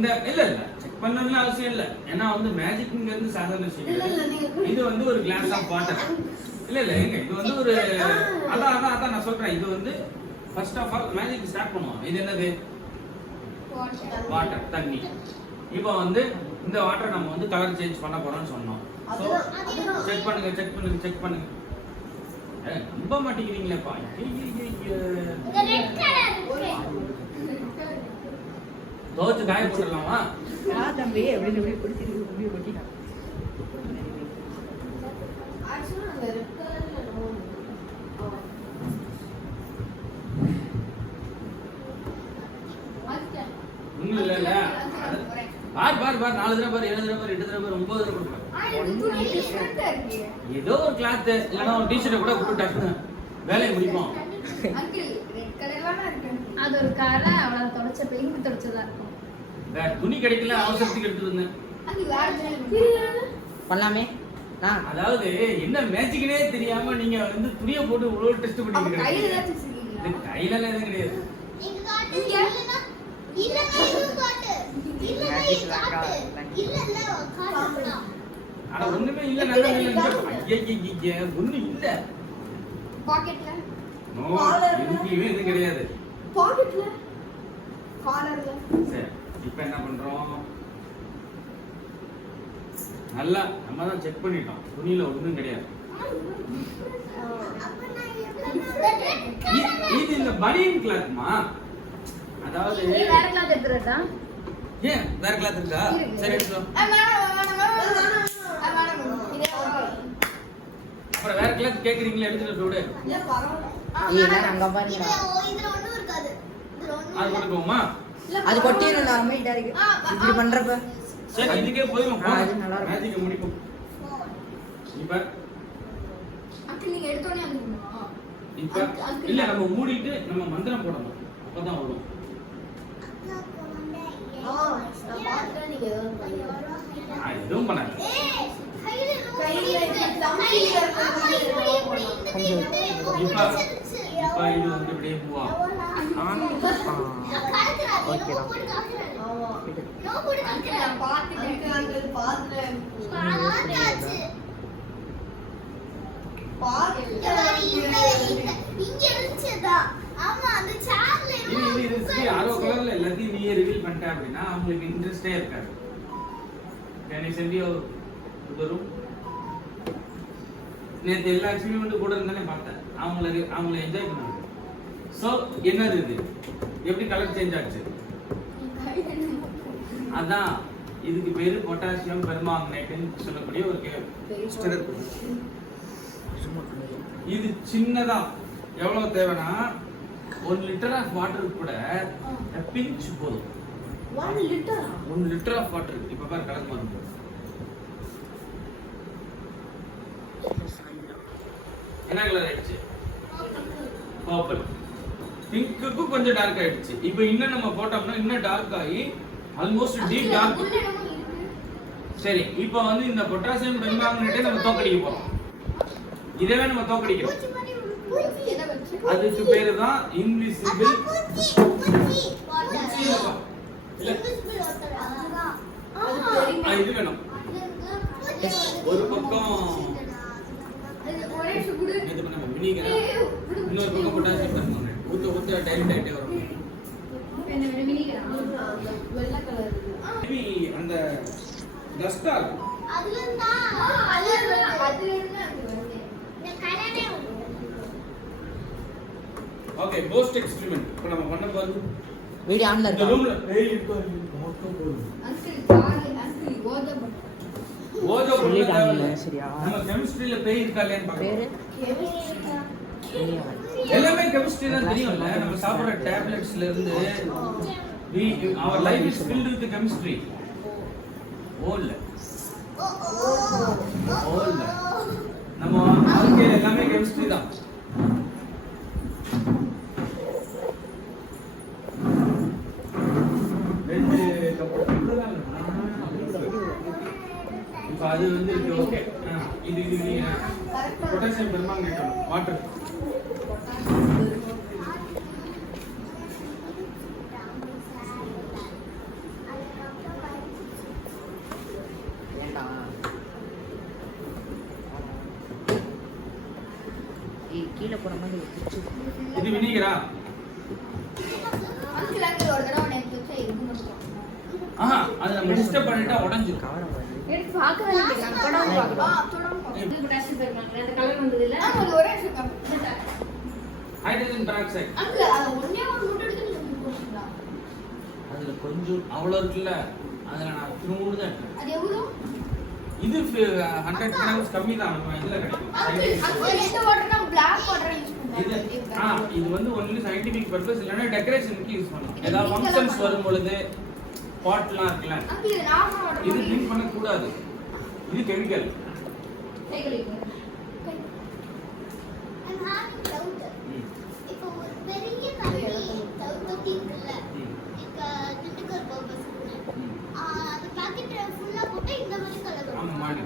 இந்த இல்ல செக் பண்ணணும்னு அவசியம் இல்ல. ஏன்னா வந்து மேஜிக்ங்கிறது சாதாரண விஷயம் இல்ல. இது வந்து ஒரு கிளாஸ் ஆஃப் வாட்டர். இல்ல எங்க இது வந்து ஒரு அதான் நான் சொல்றேன். இது வந்து first of all magic start பண்ணுவோம். இது என்னது? வாட்டர், தண்ணி. இப்போ வந்து இந்த வாட்டர் நம்ம வந்து கலர் சேஞ்ச் பண்ண போறோம்னு சொன்னோம். சோ செக் பண்ணுங்க. நம்ப மாட்டேங்கிறீங்களேப்பா. தோச்சு காய போட்டுடலாமா? தம்பி எப்படி பிடிச்சிருக்கு ஒட்டினா இல்ல பார் 4 தடவை பார் 7 தடவை பார் 8 தடவை பார் 9 தடவை பார். ஏதோ ஒரு கிளாத் இல்லனா ஒரு டீ-ஷர்ட் கூட போட்டு டக்குனு வேலையை முடிப்போம். அது ஒரு காலை அவள தொடச்ச பெயிண்ட் தொடச்சதா இருக்கும். துணி கிடைக்கல அவசரத்துக்கு எடுத்து வந்தேன். பண்ணலாமே. அதாவது என்ன மேஜிக்னே தெரியாம நீங்க வந்து துணியை போட்டு இவ்வளவு டெஸ்ட் பண்ணிட்டு இருக்கீங்க. கையில எல்லாம் கிடையாது. ஆனா ஒண்ணுமே இல்ல. நல்லா இல்ல. ஐயே ஒண்ணு இல்ல. பாக்கெட்ல எதுவும் கிடையாது. பாக்கெட்ல காலர்ல. சரி இப்போ என்ன பண்றோம்? நல்லா நம்ம தான் செக் பண்ணிட்டோம். துணியில ஒண்ணும் கிடையாது. இது இந்த பனியன் கிளாத்மா. அதாவது வேற கிளாத் எடுத்துறதா? ஏன் வேற கிளாத் இருக்கா? சரி எடுத்துறோம். அப்புறம் வேற கிளாத் கேக்குறீங்களா? எடுத்துட்டு விடு. இல்ல பரவாயில்ல. இல்ல அங்க பாருங்க. இதுல ஒண்ணும் இருக்காது. அது கொடுப்போமா? அது கொட்டிரும் நார்மலா இருக்கு. இப்படி பண்றப்ப சரி இதுக்கே போய்டும். அது நல்லா இருக்கு. மேஜிக் முடிக்கும். இப்ப அங்கிள் நீங்க எடுத்தோனே வந்துருமா? இப்ப இல்ல நம்ம மூடிட்டு நம்ம மந்திரம் போடணும். அப்பதான் வரும். நான் பாத்துட்டா நீங்க ஏதாவது பண்ணுங்க. எதுவும் பண்ணாத. கையில தம்பியில இப்ப இது வந்து இப்படியே போவா. ஓகே யாரோ கலர்ல எல்லாத்தையும் நீயே ரிவீல் பண்ணிட்ட அப்படின்னா அவங்களுக்கு இன்ட்ரெஸ்டே இருக்காது. நேற்று எல்லா எக்ஸ்பீரிமெண்ட்டும் கூட இருந்தானே பார்த்தேன். அவங்கள என்ஜாய் பண்ணாங்க. ஸோ என்னது இது? எப்படி கலர் சேஞ்ச் ஆச்சு? அதான் இதுக்கு பேரு பொட்டாசியம் பெர்மாங்கனேட்னு சொல்லக்கூடிய ஒரு ஸ்டிரர். இது சின்னதா எவ்வளவு தேவைன்னா 1 லிட்டர் ஆஃப் வாட்டர் கூட பிஞ்ச் போதும். 1 லிட்டர் ஆஃப் வாட்டர். இப்ப பாரு கலர் மாறும். என்ன கலர் ஆயிடுச்சு? பர்பிள். பிங்க்குக்கு கொஞ்சம் டார்க் ஆயிடுச்சு. இப்போ இன்னும் நம்ம போட்டோம்னா இன்னும் டார்க் ஆகி ஆல்மோஸ்ட் டீப் டார்க். சரி இப்போ வந்து இந்த பொட்டாசியம் பெர்மாங்கனேட்டை நம்ம தோக்கடிக்க போறோம். இதவே நம்ம தோக்கடிக்கிறோம். அதுக்கு பேரு தான் இன்விசிபிள். இது வேணும். ஒரு பக்கம் இது நம்ம வினிகர், இன்னொரு பக்கம் பொட்டாசியம் பெர்மாங்கனேட். ஊத்த டைல்யூட் ஆயிட்டே வரும். வெள்ளை கலர் மேபி அந்த டஸ்டா அதுல இருந்தா ஓகே போஸ்ட் எக்ஸ்பெரிமெண்ட் இப்போ நம்ம பண்ண பாருங்க. வீடியோ ஆன்ல இந்த இருக்கு. ரூம்ல பேய் இருக்கு. ஓஜோ சொல்லிட்டாங்க சரியா? நம்ம கெமிஸ்ட்ரியில பேய் இருக்கா இல்லையான்னு பேரு பார்க்கணும். எல்லாமே கெமிஸ்ட்ரி தான் தெரியும்ல. நம்ம சாப்பிடுற டேப்லெட்ஸ்ல இருந்து our life is filled with chemistry. ஓல்ல நம்ம வாழ்க்கையில எல்லாமே கெமிஸ்ட்ரி தான். இப்போ அது வந்து ஓகே. இது பொட்டாசியம் பெர்மாங்கனேட் வாட்டர். போன மாதிரி இருந்துச்சு. இது வினிகரா? அங்கிள் அங்கிள் ஒரு தடவை நெட் வச்சா இது மட்டும் ஆஹா, அது நம்ம டிஸ்டர்ப் பண்ணிட்டா உடைஞ்சிரும். கவரம் வருது. எடுத்து பார்க்கவே இல்லை நான் தொடர்ந்து பார்க்கலாம் தொடர்ந்து இது பொட்டாசியம் பெர்மாங்கனேட் அந்த கலர் வந்தது இல்ல அது ஒரே நிமிஷம் ஹைட்ரஜன் பெராக்சைடு அங்கிள் அது ஒண்ணே ஒரு மூட்டை எடுத்து நீங்க போடுறீங்களா அதுல கொஞ்சம் அவ்வளவு இருக்குல்ல, அதுல நான் திரும்ப தான் அது எவ்வளவு இது 100 கிராம்ஸ் கம்மி தான் நம்ம இதுல கிடைக்கும். அங்கிள் இந்த வாட்டர் நான் Black வாட்டர் யூஸ் இது பண்றேன் இது வந்து ஒன்லி சயின்டிபிக் பர்பஸ் இல்லனா டெக்கரேஷனுக்கு யூஸ் பண்ணலாம். ஏதாவது ஃபங்க்ஷன்ஸ் வரும் பொழுது பாட்லாம் இருக்குல, அங்கிள் நார்மல் வாட்டர் இது ட்ரிங்க் பண்ண கூடாது. இது கெமிக்கல். கைகளிக்கு I'm having doubt. இப்போ ஒரு பெரிய தொட்டி இருக்குல்ல, இப்போ கிரிட்டிக்கல் பர்பஸ்க்கு அந்த பாக்கெட் ஃபுல்லா போட்டு இந்த மாதிரி கலர் வரும். ஆமா மாடு.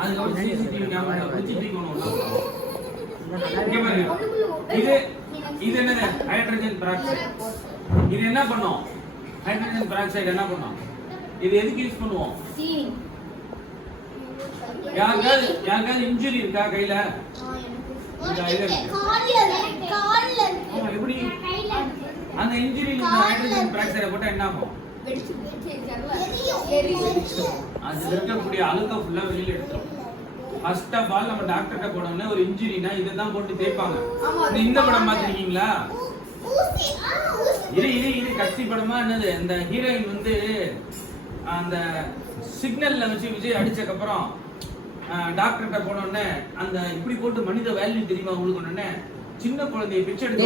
அதுல ஒரு சிசிடிவி கேமரா வச்சிட்டு ஒண்ணு இங்க பாருங்க. இது என்னது? Hydrogen peroxide. இது என்ன பண்ணும்? ஹைட்ரஜன் பெராக்சைடு என்ன பண்ணும்? இது எதுக்கு யூஸ் பண்ணுவோம்? சீனி யாருக்காவது இன்ஜுரி இருக்கா கையில? கால்ல ஆமா, எப்படி அந்த இன்ஜுரியில இந்த ஹைட்ரஜன் பெராக்சைடை போட்டா என்ன ஆகும்? அது இருக்கக்கூடிய அழுக்க ஃபுல்லா வெளியில எடுத்துரும். ஃபர்ஸ்ட் ஆஃப் ஆல் நம்ம டாக்டர்கிட்ட போனோம்னா ஒரு இன்ஜுரினா இதை தான் போட்டு தேய்ப்பாங்க. இந்த படம் பார்த்திருக்கீங்களா? இது கத்தி படமா என்னது? இந்த ஹீரோயின் வந்து அந்த சிக்னல்ல வச்சு விஜய் அடிச்சதுக்கு அப்புறம் டாக்டர்கிட்ட போனோடனே அந்த இப்படி போட்டு மனித வேல்யூ தெரியுமா உங்களுக்கு? சின்ன குழந்தைய பிச்சை எடுத்து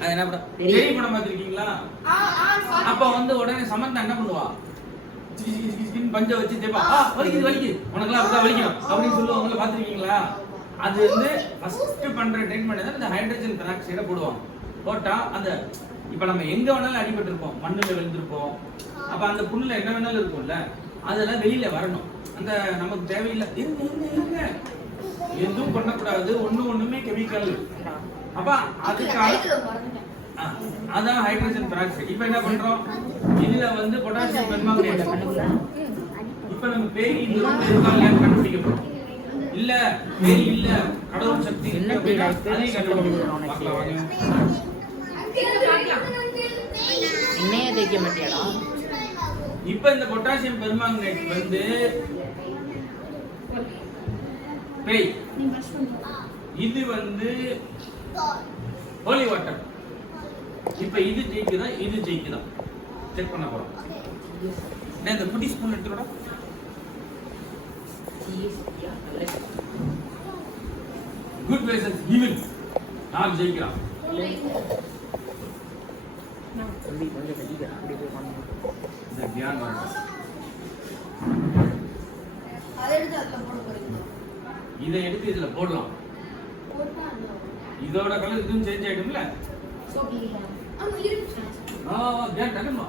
அது என்ன படம்? தெரிய படம் பார்த்திருக்கீங்களா? அப்ப வந்து உடனே சமந்தா என்ன பண்ணுவா? பஞ்ச வச்சு தேப்பா, வலிக்குது உனக்குலாம் அப்படிதான் வலிக்கணும் அப்படின்னு சொல்லுவாங்க. பாத்திருக்கீங்களா? அது வந்து ஃபர்ஸ்ட் பண்ற ட்ரீட்மெண்ட் தான் இந்த ஹைட்ரஜன் பெராக்சைடை போடுவாங்க. போட்டா அந்த இப்ப நம்ம எங்க வேணாலும் அடிபட்டு இருப்போம், மண்ணுல விழுந்திருப்போம், அப்ப அந்த புண்ணுல என்ன வேணாலும் இருக்கும்ல, அதெல்லாம் வெளியில வரணும். அந்த நமக்கு தேவையில்லை இருங்க எதுவும் பண்ணக்கூடாது, ஒண்ணுமே கெமிக்கல். அப்ப அதுக்கு அதான் ஹைட்ரஜன் பெராக்சைடு. இப்ப என்ன பண்றோம்? இதுல வந்து பொட்டாசியம் பெர்மாங்கனேட். இப்ப நம்ம பேய் இருக்காங்க கண்டுபிடிக்க போறோம். இல்ல பேய் இல்ல, கடவுள் சக்தி என்ன பேய் அதையும் கண்டுபிடிக்கணும். பார்க்கலாம் வாங்க. என்னைய தேய்க்க மாட்டியாடா? இப்ப இந்த பொட்டாசியம் பெர்மாங்கனேட் வந்து பேய், இது வந்து ஹோலி வாட்டர். இப்ப இது ஜெயிக்குதா இது ஜெயிக்குதா செக் பண்ண போறோம். இந்த குட்டி ஸ்பூன் எடுத்துடா. குட் வெர்சஸ் ஈவில் நான் ஜெயிக்கிறான். கொஞ்சம் கட்டிக்கிறேன். அப்படி போய் பண்ணணும். இந்த தியான் வரணும். அதை எடுத்து அதுல போட போறீங்க. இதை எடுத்து இதுல போடலாம். இதோட கலர் இதுவும் சேஞ்ச் ஆயிடும்ல. ஆமா இருக்கு. தியான் டக்குமா.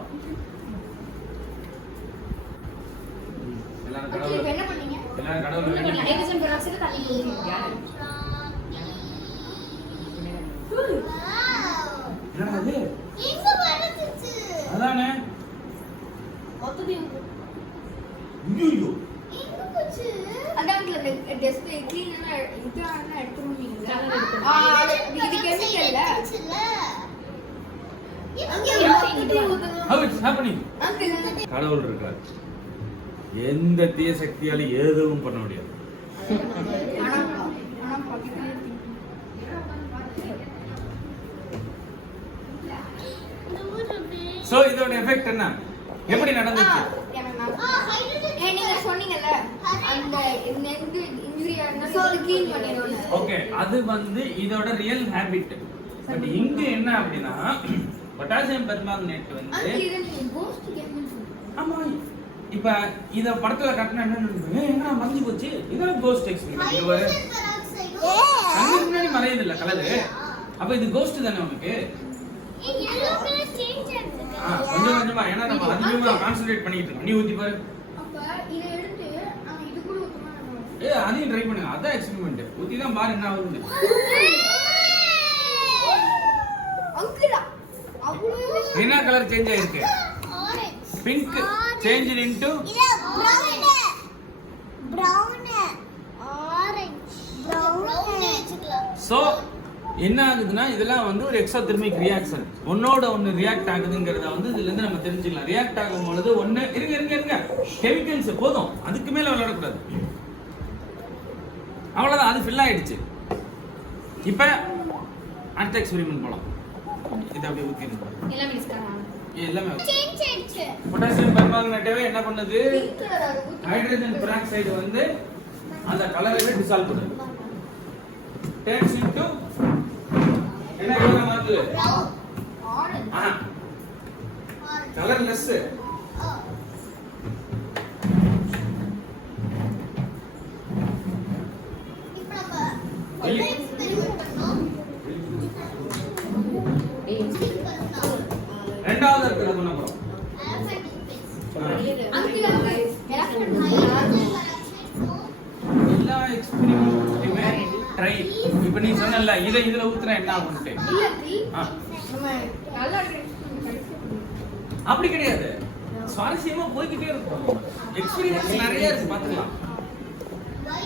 எல்லாரும் கடவுள் என்ன பண்ணீங்க? எல்லாரும் கடவுள் வேண்டி ஹைட்ரஜன் பெராக்சைடு தண்ணி ஊத்திட்டீங்க. என்னடா இது? எங்க வரதுச்சு? அதானே மொத்தத்தையும் ஐயோ எங்க போச்சு? அதான் அந்த டெஸ்க் க்ளீனா இதான எடுத்துறீங்க. இது கெமிக்கல்ல. how it's happening. கடவுள் இருக்கார். எந்த தீய சக்தியால எதுவும் பண்ண முடியாது. சோ இதோட எஃபெக்ட் என்ன? எப்படி நடந்துச்சு? நீங்க சொன்னீங்கல்ல அந்த நெட் இன்ஜூரி ஆனா அது க்ளீன் பண்ணிடுவோம். ஓகே, அது வந்து இதோட ரியல் ஹாபிட். பட் இங்க என்ன அப்படினா பொட்டாசியம் பெர்மாங்கனேட் வந்து கோஸ்ட் கெமிக்கல். ஆமா, இப்ப இத படத்துல காட்டினா என்ன நினைப்பீங்க? என்ன மறைஞ்சு போச்சு? இதெல்லாம் கோஸ்ட் எக்ஸ்பெரிமெண்ட். இது வர கண்ணுக்கு முன்னாடி மறையுது இல்ல கலரு. அப்ப இது கோஸ்ட் தானே உனக்கு? yellow color change ஆகுது. கொஞ்சம் கொஞ்சமா, ஏன்னா நம்ம அதிகமா கான்சென்ட்ரேட் பண்ணிட்டு இருக்கோம். நீ ஊத்தி பாரு. அப்ப இத எடுத்து இது கூட ஊத்துமா? அதையும் ட்ரை பண்ணுங்க. அதான் எக்ஸ்பெரிமெண்ட். ஊத்தி தான் பாரு என்ன ஆகுதுன்னு. அங்கிளா அவ்வளவு என்ன கலர் சேஞ்ச் ஆயிருக்கு? ஆரஞ்சு. பிங்க் சேஞ்ச் இன்டு இல்ல பிரவுன். பிரவுன். ஆரஞ்சு. பிரவுன் வெச்சுக்கலாம். ஸோ என்ன ஆகுதுன்னா இதெல்லாம் வந்து ஒரு எக்ஸோதெர்மிக் ரியாக்ஷன், ஒன்னோட ஒன்று ரியாக்ட் ஆகுதுங்கிறத வந்து இதுல இருந்து நம்ம தெரிஞ்சுக்கலாம். ரியாக்ட் ஆகும் பொழுது ஒன்று இருங்க கெமிக்கல்ஸ் போதும், அதுக்கு மேல விளையாடக்கூடாது. அவ்வளவுதான், அது ஃபில் ஆயிடுச்சு. இப்போ அடுத்த எக்ஸ்பெரிமெண்ட் போலாம். இது அப்படியே ஊத்திடுங்க. எல்லாம் மிக்ஸ் பண்ணலாம். எல்லாமே சேஞ்ச் ஆயிடுச்சு. பொட்டாசியம் பெர்மாங்கனேட்டவே என்ன பண்ணுது, ஹைட்ரஜன் பெராக்சைடு வந்து அந்த கலரவே டிசால்வ் பண்ணுது. டர்ன்ஸ் இன்டு என்ன கலர் மாத்து, Brown. Orange. கலர்லெஸ். Oh. இப்போ நம்ம வெளிய. எக்ஸ்பெரிமெண்ட் பண்ணோம். ரெண்டாவது இருக்கிறத பண்ண போறோம். எல்லா எக்ஸ்பெரிமெண்ட்லயுமே ட்ரை. இப்போ நீ சொன்னல இதுல ஊத்துனா என்ன ஆகும்னு. அப்படி கிடையாது, சுவாரஸ்யமா போய்கிட்டே இருக்கும். எக்ஸ்பீரியன்ஸ் நிறைய இருக்கு, பாத்துக்கலாம்.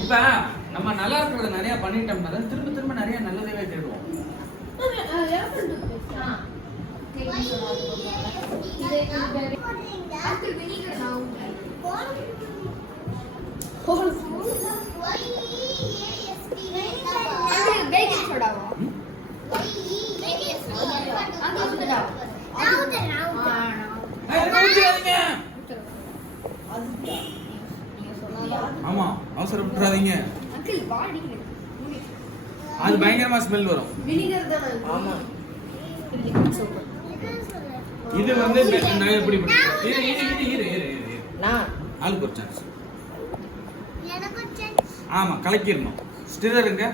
இப்ப நம்ம நல்லா இருக்கிறத நிறைய பண்ணிட்டோம்னா தான் திரும்ப திரும்ப நிறைய நல்லதே தேடுவோம். பேக்கிங் சோடாவா? ஆமா, அவசரப்படாதீங்க. அது பயங்கரமா ஸ்மெல் வரும். ஆமா. இது வந்து நான் எப்படி பண்ணி இரு நான் ஆளுக்கு ஒரு சான்ஸ். எனக்கு சேஞ்ச். ஆமா, கலக்கிடணும். ஸ்டிரருங்க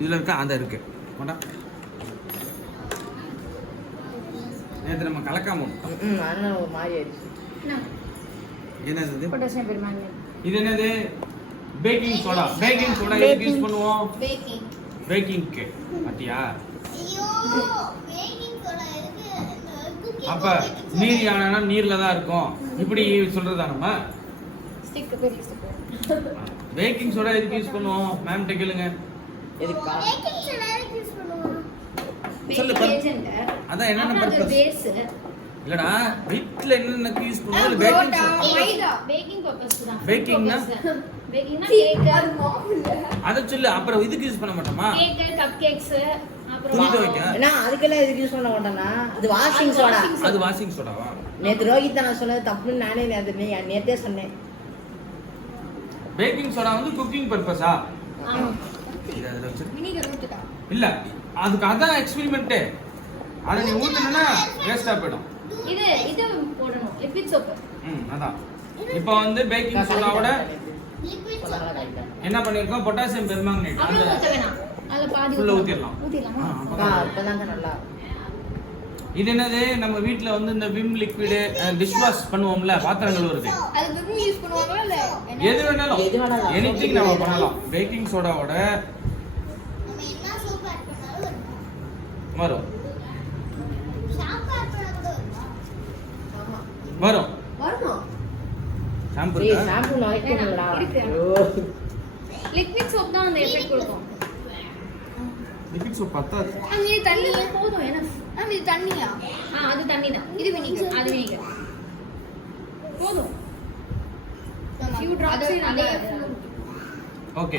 இதுல இருக்கா, அந்த இருக்கு கொண்டா. நேத்து நம்ம கலக்காம அண்ணன் ஒரு மாதிரி ஆயிடுச்சு. என்னது இது? Potassium permanganate. இது என்னது? Baking soda. பேக்கிங் சோடா எதுக்கு யூஸ் பண்ணுவோம்? பேக்கிங். பேக்கிங்க்கு. பாத்தியா? ஐயோ, பேக்கிங் சோடா எதுக்கு? குக்கிங். அப்ப நீர் யானைனா நீர்ல தான் இருக்கும், இப்படி சொல்றதா நம்ம? ஸ்டிக் பெரிய ஸ்டிக். பேக்கிங் சோடா எதுக்கு யூஸ் பண்ணுவோம்? மேம் கிட்ட கேளுங்க. எதுக்கா? பேக்கிங் சோடா எதுக்கு யூஸ் பண்ணுவோம்? சொல்லு, பேக்கிங் ஏஜென்ட். அதான் என்னென்ன அது பர்பஸ்? பேஸ். இல்லடா, வீட்ல என்னென்ன யூஸ் பண்ணுவோம்? Baking soda. Maida. Baking purpose தான். பேக்கிங்னா? பேக்கிங்னா கேக், அத சொல்லு. அப்புறம் இதுக்கு யூஸ் பண்ண மாட்டோமா? கேக், கப் கேக்ஸ், துணி அப்புறம் துவைக்க. ஏன்னா அதுக்கெல்லாம் எதுக்கு யூஸ் பண்ண மாட்டேன்னா அது வாஷிங் சோடா. அது வாஷிங் சோடாவா? நேத்து ரோஹித் நான் சொன்னது தப்புன்னு நானே நேத்தே சொன்னேன். பேக்கிங் சோடா வந்து குக்கிங் பர்பஸா? ஆமா. இது அதுல வச்சு வினிகர் ஊத்துடா. இல்ல, அதுக்கு அதான் எக்ஸ்பெரிமெண்ட். அத நீ ஊத்துனா வேஸ்டா போய்டும். இது போடணும். Liquid soap. அதான். இப்போ வந்து பேக்கிங் சோடாவோட லிக்விட் சோடா. என்ன பண்ணிருக்கோம்? Potassium permanganate. அப்புறம் ஊத்த வேணாம். அதுல பாதி ஃபுல்லா ஊத்திரலாம். ஊத்திரலாமா? அப்பதான் நல்லா. இது என்னது? நம்ம வீட்ல வந்து இந்த விம் லிக்விட் டிஷ் வாஷ் பண்ணுவோம்ல, பாத்திரங்கள் வருது. அது வெறும் யூஸ் பண்ணுவாங்களா இல்ல எது வேணாலும் எனிதிங் நம்ம பண்ணலாம். பேக்கிங் சோடாவோட நம்ம என்ன சோப் ஆட் பண்ணாலும் வரும். ஷாம்பு ஆட் பண்ணா கூட வருமா? ஆமா. வரும். வருமா? ஷாம்பு ஏய் இருக்கா? ஷாம்பு நாய்க்குங்களா? இருக்கு. ஐயோ. லிக்விட் சோப் தான் அந்த எஃபெக்ட் கொடுக்கும். லிக்விட் சோப் பத்தாது. அது தண்ணி போதும் என்ன? இது தண்ணியா? அது தண்ணி தான். இது வினிகர். அது வினிகர். போதும். few drops அதே ஓகே,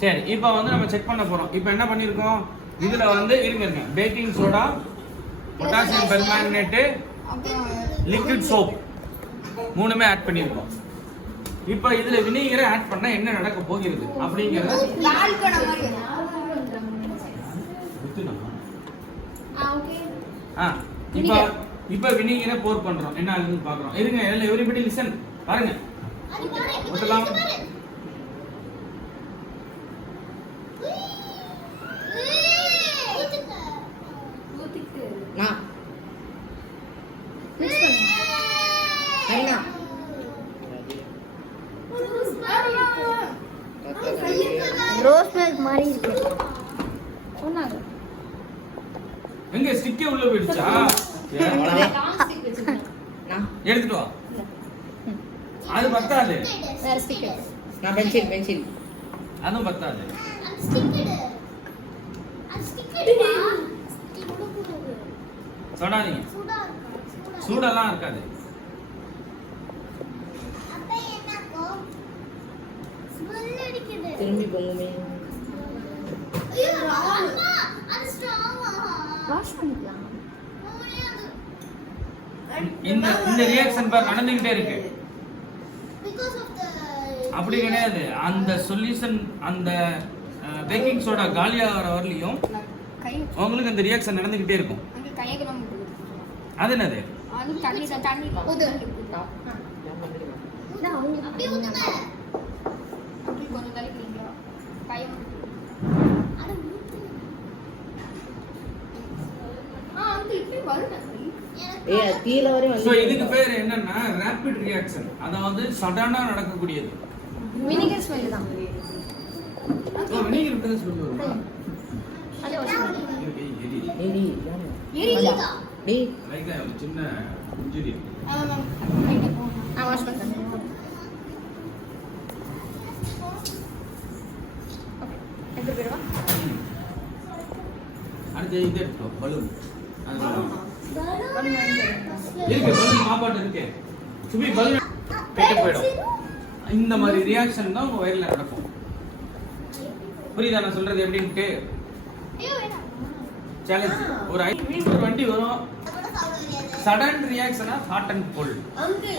சரி. இப்போ வந்து நம்ம செக் பண்ண போறோம். இப்போ என்ன பண்ணிருக்கோம்? இதுல வந்து இருங்க பேக்கிங் சோடா, பொட்டாசியம் பெர்மாங்கனேட், அப்புறம் லிக்விட் சோப் மூணுமே ஆட் பண்ணிருக்கோம். இப்போ இதுல வினிகரை ஆட் பண்ணா என்ன நடக்க போகிறது அப்படிங்கறது லால் பண்ண மாதிரி வரும். ஓகே. இப்போ வினிகரை போர் பண்றோம். என்ன ஆகுதுன்னு பார்க்கறோம். இருங்க, எவரிபடி லிசன். பாருங்க. அது பாரு, ஊத்தலாம். ஊத்துங்க. நான் மிக்ஸ் பண்ணு. அண்ணா ரோஸ் மில்க் மாதிரி இருக்கு. சொன்னாங்க. எங்க ஸ்டிக்கே உள்ள போயிடுச்சா? லாங் ஸ்டிக் வச்சிருக்கேன். நான் எடுத்துட்டு வா. அது பத்தாது. வேற ஸ்டிக் எடு. நான் பென்சில் அதுவும் பத்தாது. அந்த ஸ்டிக் எடு. தொடாதீங்க. சூடா இருக்கா? சூடெல்லாம் இருக்காது. அப்ப என்னக்கோ ஸ்மெல் அடிக்குது. திரும்பி பொங்குமே. ஐயோ அம்மா அது ஸ்ட்ராங்கா. வாஷ் பண்ணிக்கலாம். இந்த ரியாக்ஷன் பார் நடந்துகிட்டே இருக்கு. Because of the அப்படி கிடையாது. அந்த சொல்யூஷன் அந்த பேக்கிங் சோடா காலியாகிற வரலையும் கை உங்களுக்கு அந்த ரியாக்ஷன் நடந்துகிட்டே இருக்கும். அங்க கையக்கு நம்ம அது என்னது? அது தண்ணி ஊத்து. நான் அவங்க அப்படியே ஊத்துங்க. அப்படி கொஞ்சம் தள்ளிக்கிறீங்களா கையை அட ஊத்து. அங்க இப்படி வருது ஏய் அது கீழ வரையும் சோ வந்து. இதுக்கு பேர் என்னன்னா ரேபிட் ரியாக்ஷன். அதாவது சடனா நடக்கக்கூடியது. வினிகர் ஸ்மெல் தான். வினிகர் இருக்குன்னு சொல்லுவாங்க. அதே வாஷ் பண்ணி ஏய் எரியுதா? டேய் லைட்டா ஒரு சின்ன இன்ஜுரி. நான் வாஷ் பண்றேன். எடுத்து போயிடுவா. அடுத்து இது எடுத்தோ பலூன். பலூன் இருக்கு பலூன் மாப்பாட்டு இருக்கு. சுபி பலூன் கெட்டு போயிடும். இந்த மாதிரி ரியாக்ஷன் தான் உங்க வயிறுல நடக்கும். புரியுதா நான் சொல்றது எப்படின்ட்டு? ஐயோ வேணாம். சேலஞ்ச். ஒரு வண்டி வரும். அதோட சாப்பிட தெரியாது. சடன் ரியாக்ஷனா ஹாட் அண்ட் கோல்ட். அங்கிள்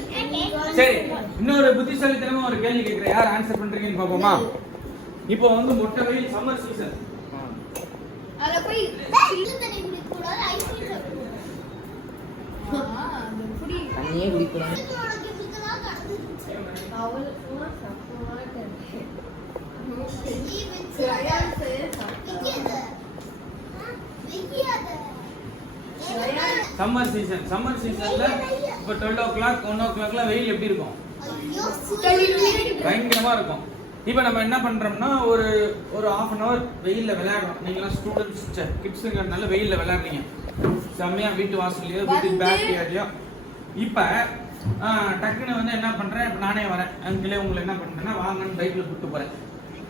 சரி, இன்னொரு புத்திசாலித்தனமா ஒரு கேள்வி கேட்கிறேன். யார் ஆன்சர் பண்றீங்கன்னு பாப்போமா? இப்போ வந்து மொட்டை வெயில் சம்மர் சீசன். அத போய் சில்லு தண்ணி குடிக்க கூடாது. ஐஸ்கிரீம் சாப்பிடணும். அந்த புடி தண்ணியே குடிக்கலாம். இதுக்கு உனக்கு இதுதான் கடந்துச்சு. அவளுக்கு சாப்பிடுவாங்க. Summer season. சம்மர் சீசன்ல இப்போ 12 o'clock 1 o'clockல வெயில் எப்படி இருக்கும்? பயங்கரமா இருக்கும். இப்போ நம்ம என்ன பண்றோம்னா ஒரு ஒரு half an hour வெயில்ல விளையாடுறோம். நீங்களாம் ஸ்டூடெண்ட்ஸ் கிட்ஸுங்கனால வெயில்ல விளையாடுறீங்க. செம்மையா வீட்டு வாசல்லையோ வீட்டு பேக்யார்ட்லயோ. இப்போ டக்குன்னு வந்து என்ன பண்றேன், இப்போ நானே வரேன். அங்கிளே உங்களை என்ன பண்றேன்னா வாங்கன்னு பைக்ல கூப்பிட்டு போறேன்.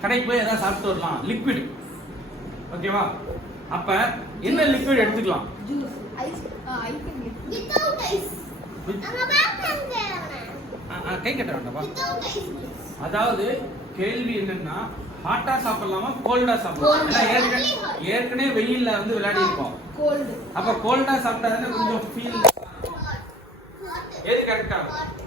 கடைக்கு போய் ஏதாவது சாப்பிட்டு வரலாம், லிக்விட். ஓகேவா? அப்ப என்ன லிக்விட் எடுத்துக்கலாம்? Juice ice ice cream Without ice. அங்க பாருங்க. கை கட்ட வேண்டாமா? Without ice. அதாவது கேள்வி என்னன்னா ஹாட்டா சாப்பிடலாமா கோல்டா சாப்பிடலாமா? ஏற்கனவே வெயில்ல வந்து விளையாடி இருக்கோம். கோல்டு அப்ப கோல்டா சாப்பிட்டா கொஞ்சம் ஃபீல். Hot. எது கரெக்டா? Hot.